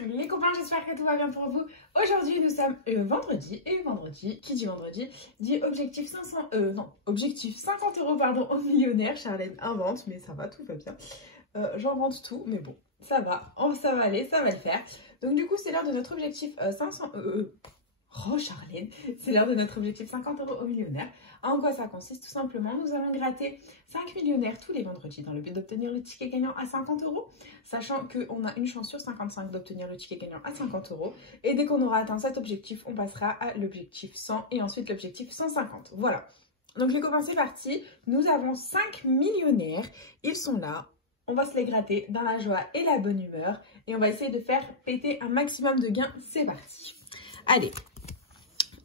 Les copains, j'espère que tout va bien pour vous. Aujourd'hui, nous sommes vendredi. Et vendredi, qui dit vendredi, dit objectif 50 euros pardon, au millionnaire. Charlène invente, mais ça va, tout va bien. J'invente tout, mais bon, ça va. Ça va aller, ça va le faire. Donc du coup, c'est l'heure de notre objectif 500... Oh Charlène, c'est l'heure de notre objectif 50 euros au millionnaire. En quoi ça consiste? Tout simplement, nous allons gratter 5 millionnaires tous les vendredis dans le but d'obtenir le ticket gagnant à 50 euros, sachant qu'on a une chance sur 55 d'obtenir le ticket gagnant à 50 euros. Et dès qu'on aura atteint cet objectif, on passera à l'objectif 100 et ensuite l'objectif 150. Voilà. Donc les copains, c'est parti. Nous avons 5 millionnaires. Ils sont là. On va se les gratter dans la joie et la bonne humeur. Et on va essayer de faire péter un maximum de gains. C'est parti. Allez.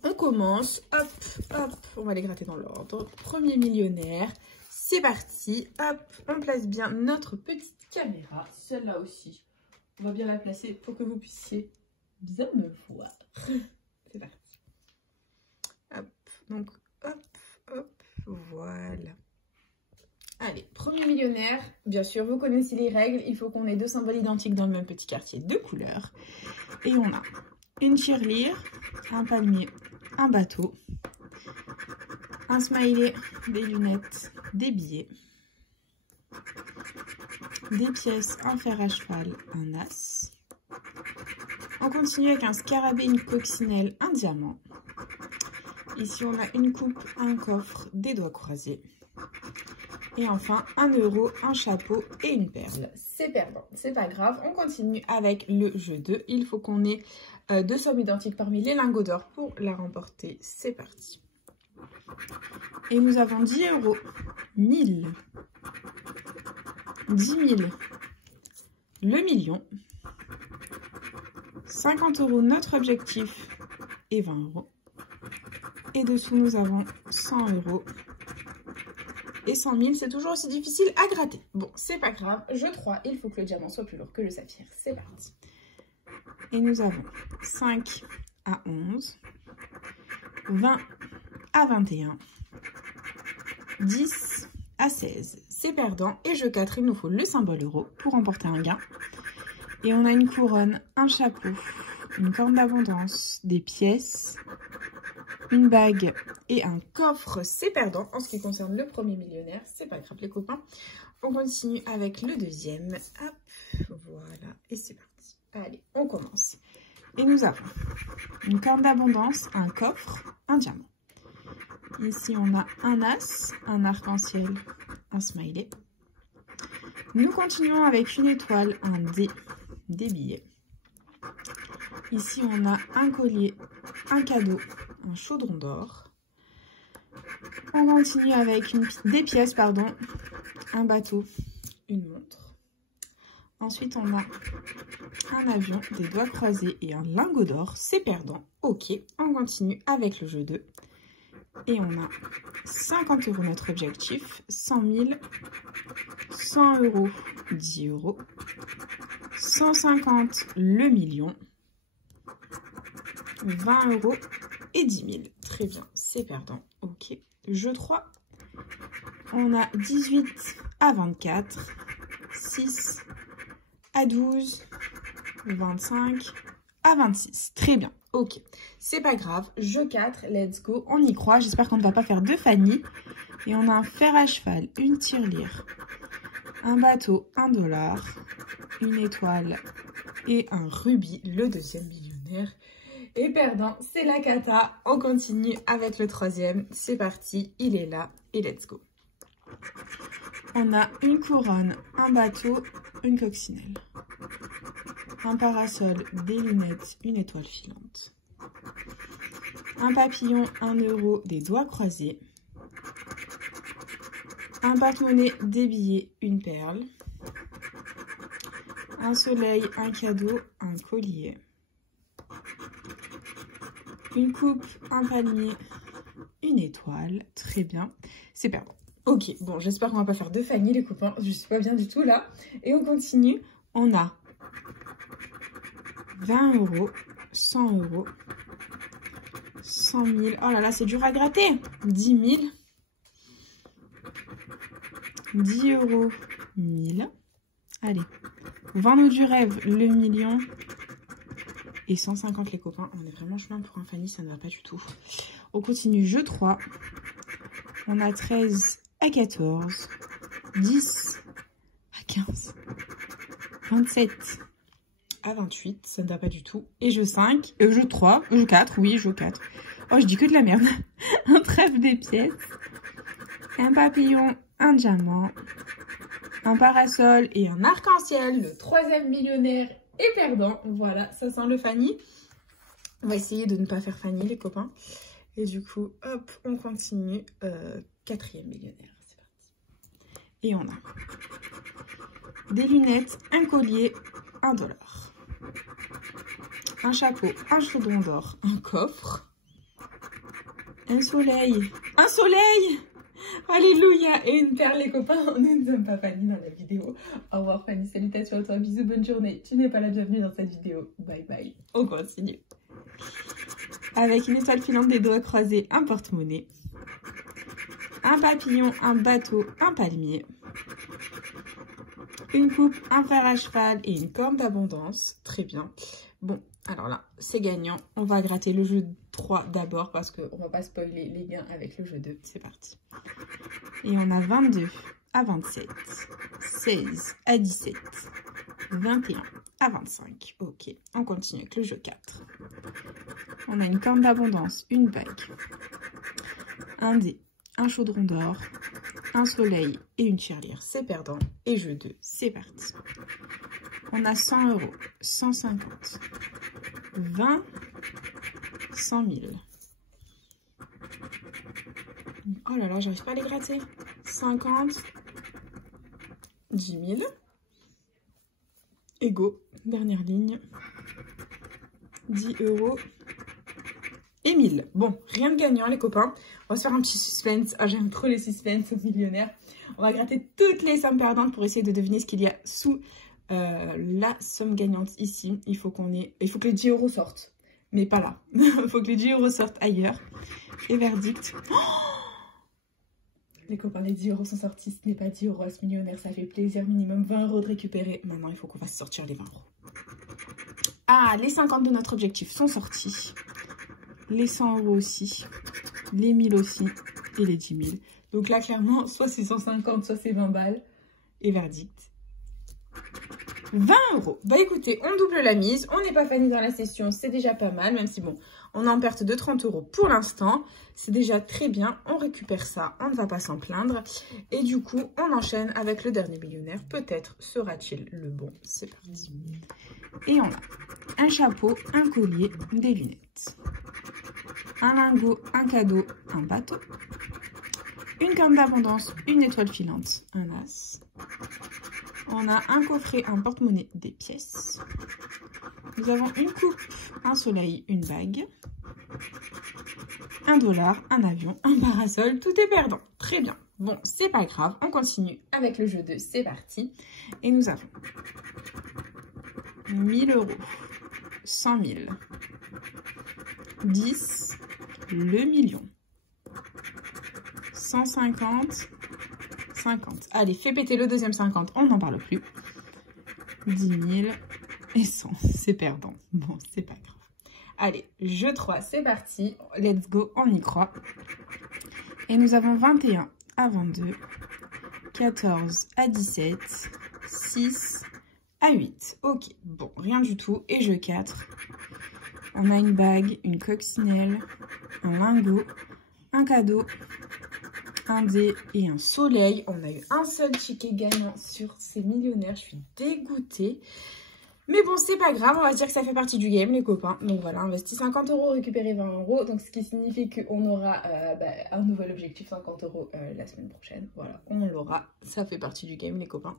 On commence, hop, hop, on va les gratter dans l'ordre. Premier millionnaire, c'est parti. Hop, on place bien notre petite caméra. Celle-là aussi, on va bien la placer pour que vous puissiez bien me voir. C'est parti. Hop, donc hop, hop, voilà. Allez, premier millionnaire. Bien sûr, vous connaissez les règles. Il faut qu'on ait deux symboles identiques dans le même petit quartier de couleur. Et on a une tirelire, un palmier, un bateau, un smiley, des lunettes, des billets, des pièces, un fer à cheval, un as. On continue avec un scarabée, une coccinelle, un diamant. Ici, on a une coupe, un coffre, des doigts croisés. Et enfin, 1 euro, un chapeau et une perle. C'est perdant, c'est pas grave. On continue avec le jeu 2. Il faut qu'on ait deux sommes identiques parmi les lingots d'or pour la remporter. C'est parti. Et nous avons 10 euros, 1000, 10 000, le million, 50 euros notre objectif et 20 euros. Et dessous, nous avons 100 euros. Et 100 000, c'est toujours aussi difficile à gratter. Bon, c'est pas grave. Jeu 3, il faut que le diamant soit plus lourd que le saphir. C'est parti. Et nous avons 5 à 11, 20 à 21, 10 à 16. C'est perdant. Et jeu 4, il nous faut le symbole euro pour remporter un gain. Et on a une couronne, un chapeau, une corne d'abondance, des pièces, une bague et un coffre. C'est perdant en ce qui concerne le premier millionnaire. C'est pas grave les copains. On continue avec le deuxième. Hop, voilà. Et c'est parti. Allez, on commence. Et nous avons une corne d'abondance, un coffre, un diamant. Ici, on a un as, un arc-en-ciel, un smiley. Nous continuons avec une étoile, un dé, des billets. Ici, on a un collier, un cadeau, un chaudron d'or. On continue avec des pièces, pardon, un bateau, une montre. Ensuite, on a un avion, des doigts croisés et un lingot d'or. C'est perdant. Ok, on continue avec le jeu 2. Et on a 50 euros notre objectif, 100 000, 100 euros, 10 euros, 150 le million, 20 euros et 10 000. Très bien, c'est perdant. Ok, jeu 3. On a 18 à 24, 6 à 12, 25 à 26. Très bien, ok. C'est pas grave, jeu 4, let's go. On y croit, j'espère qu'on ne va pas faire de Fanny. Et on a un fer à cheval, une tirelire, un bateau, $1, une étoile et un rubis, le deuxième millionnaire. Et perdant, c'est la cata. On continue avec le troisième. C'est parti, il est là et let's go. On a une couronne, un bateau, une coccinelle, un parasol, des lunettes, une étoile filante, un papillon, 1 euro, des doigts croisés, un porte-monnaie, des billets, une perle, un soleil, un cadeau, un collier, une coupe, un palmier, une étoile. Très bien, c'est perdant. Ok, bon, j'espère qu'on va pas faire de Fanny les copains, je suis pas bien du tout là. Et on continue, on a 20 euros, 100 euros, 100 000, oh là là, c'est dur à gratter, 10 000, 10 euros, 1000, allez, 20 nous du rêve, le million, Et 150 les copains. On est vraiment chemin pour un Fanny, ça ne va pas du tout. On continue, jeu 3. On a 13 à 14, 10 à 15, 27 à 28, ça ne va pas du tout. Et jeu 5, jeu 3, jeu 4, oui, jeu 4. Oh, je dis que de la merde. Un trèfle des pièces, un papillon, un diamant, un parasol et un arc-en-ciel. Le troisième millionnaire est perdant. Voilà, ça sent le Fanny. On va essayer de ne pas faire Fanny, les copains. Et du coup, hop, on continue. Quatrième millionnaire, c'est parti. Et on a des lunettes, un collier, $1. Un chapeau, un chaudron d'or, un coffre, un soleil, alléluia, et une perle les copains. Nous ne sommes pas Fanny dans la vidéo. Au revoir Fanny, salutations à toi, bisous, bonne journée. Tu n'es pas la bienvenue dans cette vidéo. Bye bye, on continue. Avec une étoile filante, des doigts croisés, un porte-monnaie, un papillon, un bateau, un palmier, une coupe, un fer à cheval et une corne d'abondance. Très bien. Bon, alors là, c'est gagnant. On va gratter le jeu 3 d'abord parce qu'on va pas spoiler les gains avec le jeu 2. C'est parti. Et on a 22 à 27, 16 à 17, 21 à 25. Ok, on continue avec le jeu 4. On a une corne d'abondance, une bague, un dé, un chaudron d'or, un soleil et une tirelire, c'est perdant. Et jeu 2, c'est parti. On a 100 €, 150, 20, 100 000. Oh là là, j'arrive pas à les gratter. 50, 10 000. Et go, dernière ligne. 10 € et 1000. Bon, rien de gagnant les copains. On va se faire un petit suspense. Ah, j'aime trop les suspens aux millionnaires. On va gratter toutes les sommes perdantes pour essayer de deviner ce qu'il y a sous la somme gagnante ici. Il faut que les 10 € sortent. Mais pas là. Il faut que les 10 € sortent ailleurs. Et verdict. Oh, les copains, les 10 € sont sortis. Ce n'est pas 10 € à ce millionnaire. Ça fait plaisir. Minimum 20 € de récupérer. Maintenant, il faut qu'on fasse sortir les 20 €. Ah, les 50 de notre objectif sont sortis. Les 100 € aussi. Les 1000 aussi. Et les 10 000. Donc là, clairement, soit c'est 150, soit c'est 20 balles. Et verdict. 20 €. Bah écoutez, on double la mise. On n'est pas Fanny dans la session. C'est déjà pas mal. Même si bon, on est en perte de 30 € pour l'instant. C'est déjà très bien. On récupère ça. On ne va pas s'en plaindre. Et du coup, on enchaîne avec le dernier millionnaire. Peut-être sera-t-il le bon. C'est parti. Et on a un chapeau, un collier, des lunettes, un lingot, un cadeau, un bateau, une corne d'abondance, une étoile filante, un as. On a un coffret, un porte-monnaie, des pièces. Nous avons une coupe, un soleil, une bague, $1, un avion, un parasol. Tout est perdant. Très bien. Bon, c'est pas grave. On continue avec le jeu 2. C'est parti. Et nous avons 1000 €, 100 000, 10, le million, 150, 50. Allez, fais péter le deuxième 50, on n'en parle plus. 10 000 et 100, c'est perdant. Bon, c'est pas grave. Allez, jeu 3, c'est parti. Let's go, on y croit. Et nous avons 21 à 22, 14 à 17, 6 à 8. Ok, bon, rien du tout. Et jeu 4. On a une bague, une coccinelle, un lingot, un cadeau, un dé et un soleil. On a eu un seul ticket gagnant sur ces millionnaires. Je suis dégoûtée. Mais bon, c'est pas grave, on va dire que ça fait partie du game, les copains. Donc voilà, investi 50 €, récupéré 20 €. Donc ce qui signifie qu'on aura un nouvel objectif, 50 € la semaine prochaine. Voilà, on l'aura. Ça fait partie du game, les copains.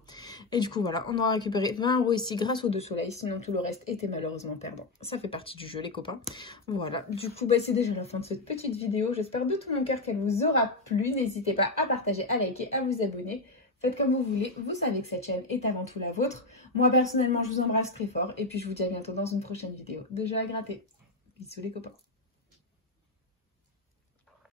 Et du coup, voilà, on aura récupéré 20 € ici grâce aux 2 soleils. Sinon, tout le reste était malheureusement perdant. Ça fait partie du jeu, les copains. Voilà, du coup, c'est déjà la fin de cette petite vidéo. J'espère de tout mon cœur qu'elle vous aura plu. N'hésitez pas à partager, à liker, à vous abonner. Faites comme vous voulez, vous savez que cette chaîne est avant tout la vôtre. Moi, personnellement, je vous embrasse très fort et puis je vous dis à bientôt dans une prochaine vidéo de jeux à gratter. Bisous les copains.